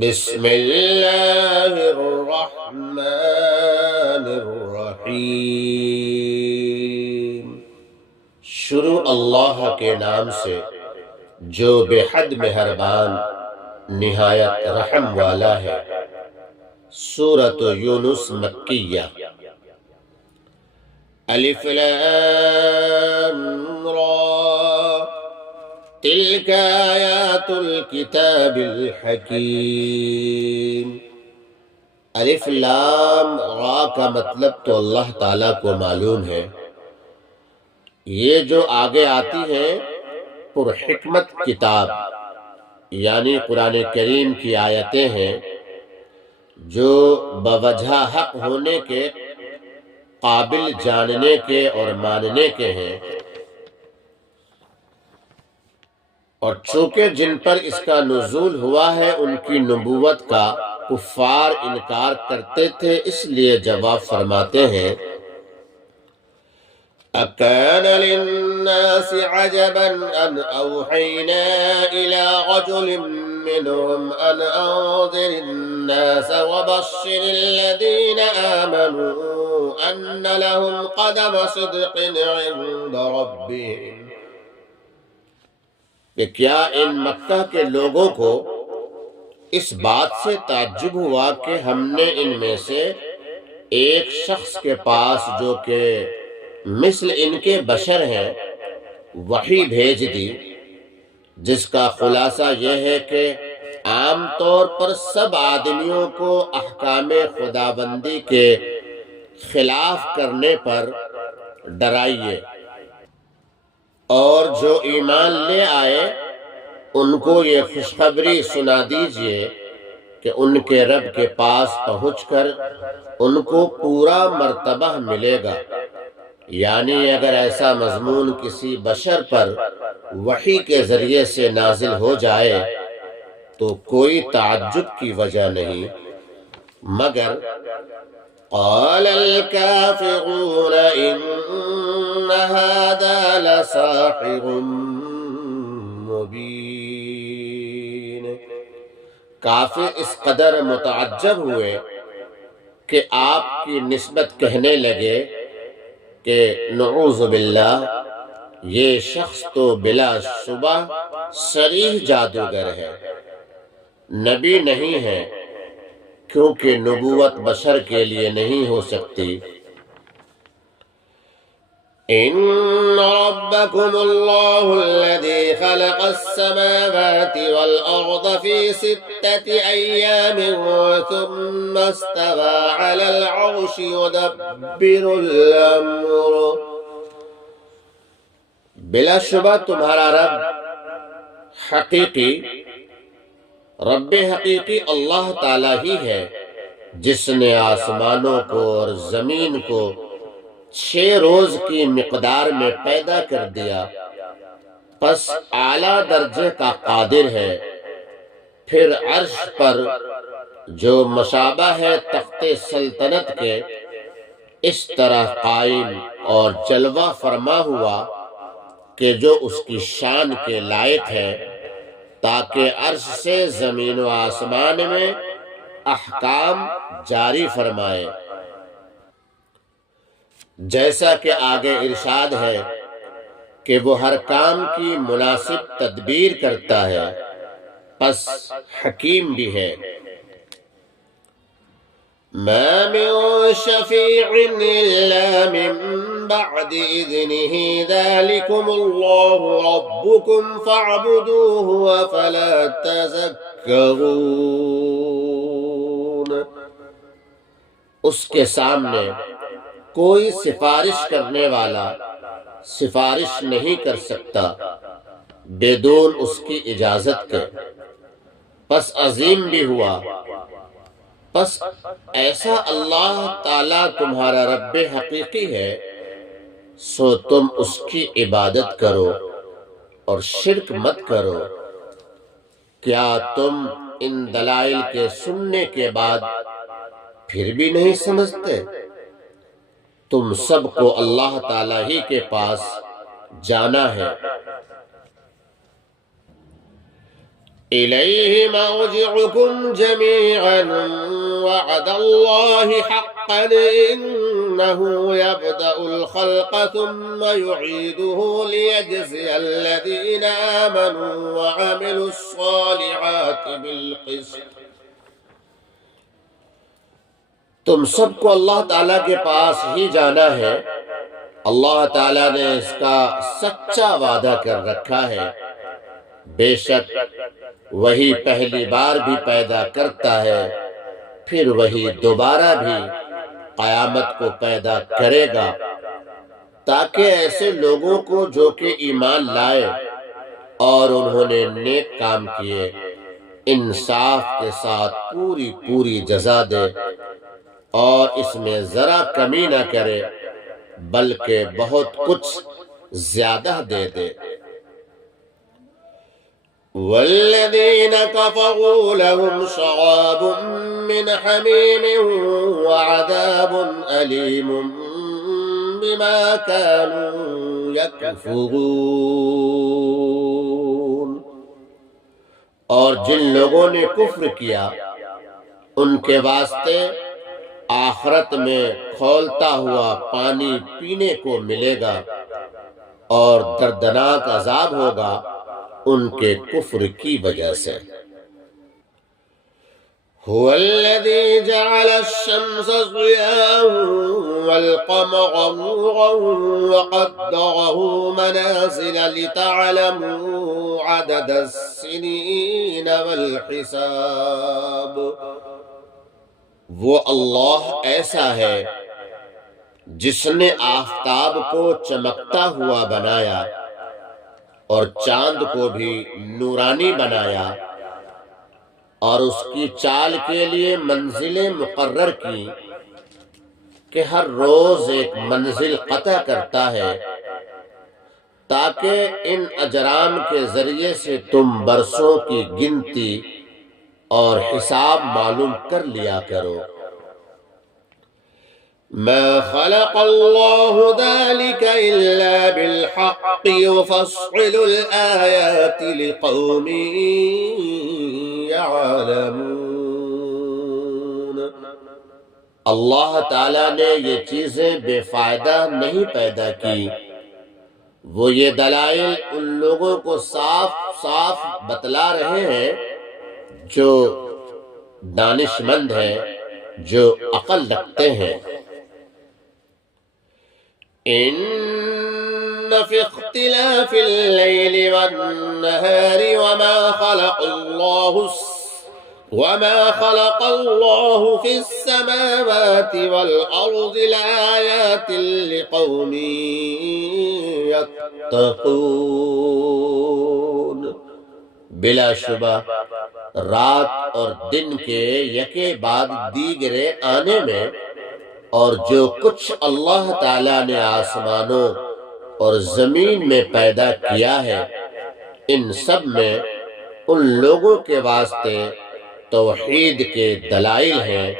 بسم اللہ الرحمن الرحیم۔ شروع اللہ کے نام سے جو بے حد مہربان نہایت رحم والا ہے۔ سورۃ یونس مکیہ۔ الف لام را تلک آیات الکتاب الحکیم۔ الف لام را کا مطلب تو اللہ تعالیٰ کو معلوم ہے۔ یہ جو آگے آتی ہے پر حکمت کتاب یعنی قرآن کریم کی آیتیں ہیں جو بوجہ حق ہونے کے قابل جاننے کے اور ماننے کے ہیں، اور چونکہ جن پر اس کا نزول ہوا ہے ان کی نبوت کا کفار انکار کرتے تھے، اس لیے جواب فرماتے ہیں أَكَانَ لِلنَّاسِ عَجَبًا أَنْ أَوْحَيْنَا إِلَى رَجُلٍ مِّنْهُمْ أَنْ أَنذِرِ النَّاسَ وَبَشِّرِ الَّذِينَ آمَنُوا أَنَّ لَهُمْ قَدَمَ صِدْقٍ عِندَ رَبِّهِمْ۔ کہ کیا ان مکہ کے لوگوں کو اس بات سے تعجب ہوا کہ ہم نے ان میں سے ایک شخص کے پاس جو کہ مثل ان کے بشر ہیں وحی بھیج دی، جس کا خلاصہ یہ ہے کہ عام طور پر سب آدمیوں کو احکام خداوندی کے خلاف کرنے پر ڈرائیے، اور جو ایمان لے آئے ان کو یہ خوشخبری سنا دیجئے کہ ان کے رب کے پاس پہنچ کر ان کو پورا مرتبہ ملے گا۔ یعنی اگر ایسا مضمون کسی بشر پر وحی کے ذریعے سے نازل ہو جائے تو کوئی تعجب کی وجہ نہیں، مگر قال الكافرون ان هذا لساحر مبین۔ کافر اس قدر متعجب ہوئے کہ آپ کی نسبت کہنے لگے کہ نعوذ باللہ، یہ شخص تو بلا شبہ صریح جادوگر ہے، نبی نہیں ہے، کیونکہ نبوت بشر کے لیے نہیں ہو سکتی۔ ان ربکم اللہ الذی خلق السماوات والارض فی 6 ایام ثم استوى علی العرش یدبر الامر۔ بلا شبہ تمہارا رب حقیقی اللہ تعالیٰ ہی ہے، جس نے آسمانوں کو اور زمین کو 6 روز کی مقدار میں پیدا کر دیا، پس اعلیٰ درجے کا قادر ہے، پھر عرش پر جو مشابہ ہے تخت سلطنت کے اس طرح قائم اور جلوہ فرما ہوا کہ جو اس کی شان کے لائق ہے، تاکہ عرش سے زمین و آسمان میں احکام جاری فرمائے، جیسا کہ آگے ارشاد ہے کہ وہ ہر کام کی مناسب تدبیر کرتا ہے، پس حکیم بھی ہے۔ ما من شفیع الا من بعد اذنہ ذالکم اللہ ربکم فاعبدوہ افلا تذکرون۔ اس کے سامنے کوئی سفارش کرنے والا سفارش نہیں کر سکتا بیدون اس کی اجازت کے، پس عظیم بھی ہوا۔ پس ایسا اللہ تعالیٰ تمہارا رب حقیقی ہے، سو تم اس کی عبادت کرو اور شرک مت کرو۔ کیا تم ان دلائل کے سننے کے بعد پھر بھی نہیں سمجھتے؟ تم سب کو اللہ تعالیٰ ہی کے پاس جانا ہے۔ إليه مرجعكم جميعا وعد الله حقا إنه يبدأ الخلق ثم يعيده ليجزي الذين آمنوا وعملوا الصالحات بالقسط. تم سب کو اللہ تعالیٰ کے پاس ہی جانا ہے. اللہ تعالیٰ نے اس کا سچا وعدہ کر رکھا ہے. بے شک وہی پہلی بار بھی پیدا کرتا ہے، پھر وہی دوبارہ بھی قیامت کو پیدا کرے گا، تاکہ ایسے لوگوں کو جو کہ ایمان لائے اور انہوں نے نیک کام کیے انصاف کے ساتھ پوری جزا دے اور اس میں ذرا کمی نہ کرے بلکہ بہت کچھ زیادہ دے دے. والذین کفروا لهم شراب من حمیم وعذاب علیم بما كانوا یکفرون. اور جن لوگوں نے کفر کیا ان کے واسطے آخرت میں کھولتا ہوا پانی پینے کو ملے گا اور دردناک عذاب ہوگا ان کے کفر کی وجہ سے. هو الذي جعل الشمس ضياء والقمر نورا وقدره منازل لتعلموا عدد السنين والحساب. وہ اللہ ایسا ہے جس نے آفتاب کو چمکتا ہوا بنایا اور چاند کو بھی نورانی بنایا اور اس کی چال کے لیے منزلیں مقرر کی کہ ہر روز ایک منزل قطع کرتا ہے تاکہ ان اجرام کے ذریعے سے تم برسوں کی گنتی اور حساب معلوم کر لیا کرو. ما خلق الله ذلك إلا بالحق يفصل الآيات لقوم يعلمون. اللہ تعالیٰ نے یہ چیزیں بے فائدہ نہیں پیدا کی، وہ یہ دلائل ان لوگوں کو صاف بتلا رہے ہیں جو دانش مند ہیں، جو عقل رکھتے ہیں. ان فی اختلاف اللیل والنہار وما خلق اللہ فی السماوات والارض لآیات لقوم یتقون. بلا شبہ رات اور دن کے یکے بعد دیگرے آنے میں اور جو کچھ اللہ تعالیٰ نے آسمانوں اور زمین میں پیدا کیا ہے ان سب میں ان لوگوں کے واسطے توحید کے دلائل ہیں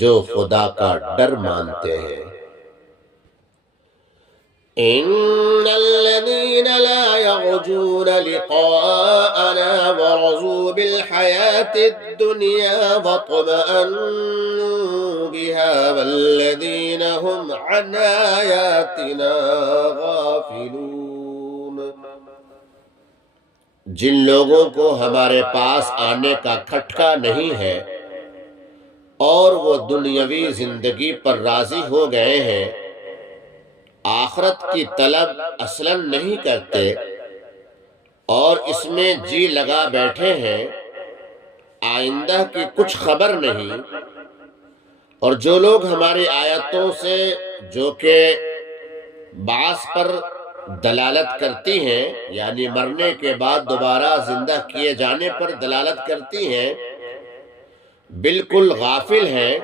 جو خدا کا ڈر مانتے ہیں. ان الذين لا يرجون لقاءنا ورضوا بالحياة الدنيا واطمأنوا بها والذين هم عن آياتنا غافلون. جن لوگوں کو ہمارے پاس آنے کا کھٹکا نہیں ہے اور وہ دنیاوی زندگی پر راضی ہو گئے ہیں، آخرت کی طلب اصلاً نہیں کرتے اور اس میں جی لگا بیٹھے ہیں، آئندہ کی کچھ خبر نہیں. اور جو لوگ ہماری آیتوں سے جو کہ بعث پر دلالت کرتی ہیں، یعنی مرنے کے بعد دوبارہ زندہ کیے جانے پر دلالت کرتی ہیں، بالکل غافل ہیں.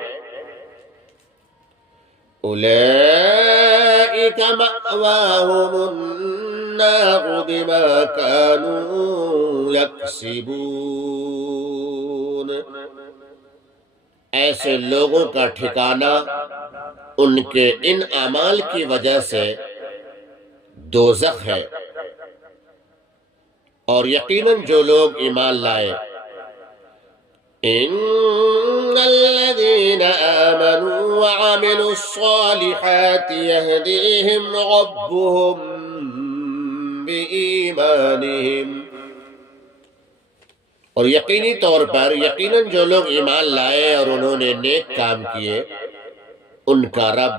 اولئک مأواہم النار بما كانوا یکسبون. ایسے لوگوں کا ٹھکانہ ان کے ان اعمال کی وجہ سے دوزخ ہے اور یقیناً جو لوگ ایمان لائے، ان الذين آمنوا وعملوا الصالحات يهديهم ربهم بإيمانهم، اور یقینی طور پر یقیناً جو لوگ ایمان لائے اور انہوں نے نیک کام کیے، ان کا رب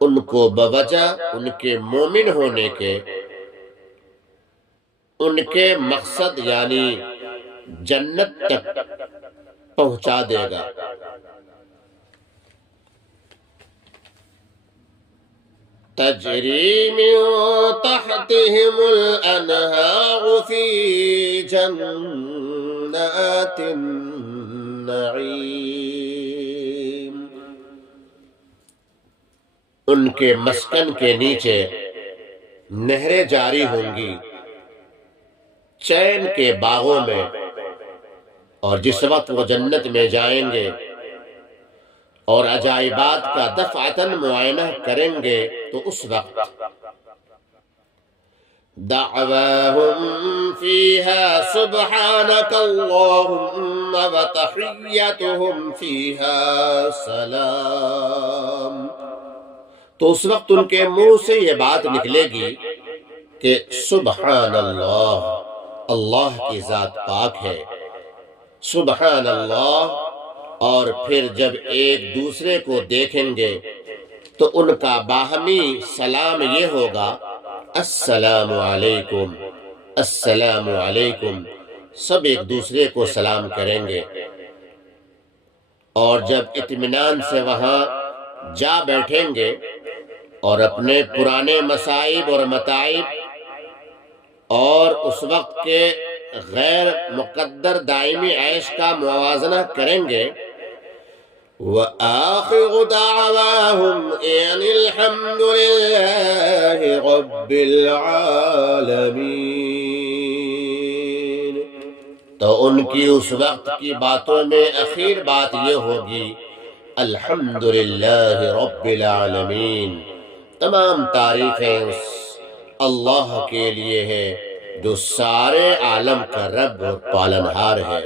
ان کو بوجہ ان کے مومن ہونے کے ان کے مقصد یعنی جنت تک پہنچا دے گا۔ تجری من تحتهم الانہار فی جنات النعیم، ان کے مسکن کے نیچے نہریں جاری ہوں گی چین کے باغوں میں، اور جس وقت وہ جنت میں جائیں گے اور عجائبات کا دفعتاً معائنہ کریں گے تو اس وقت دعواہم فیہا سبحانک اللہم وتحیتہم فیہا سلام، تو اس وقت ان کے منہ سے یہ بات نکلے گی کہ سبحان اللہ، اللہ کی ذات پاک ہے، سبحان اللہ۔ اور پھر جب ایک دوسرے کو دیکھیں گے تو ان کا باہمی سلام یہ ہوگا السلام علیکم، السلام علیکم، سب ایک دوسرے کو سلام کریں گے۔ اور جب اطمینان سے وہاں جا بیٹھیں گے اور اپنے پرانے مصائب اور متاعب اور اس وقت کے غیر مقدر دائمی عیش کا موازنہ کریں گے، وآخر دعواہم ان الحمد للہ رب العالمین، تو ان کی اس وقت کی باتوں میں اخیر بات یہ ہوگی الحمدللہ رب العالمین، تمام تعریفیں اس اللہ کے لیے ہے جو سارے عالم کا رب اور پالنہار ہے۔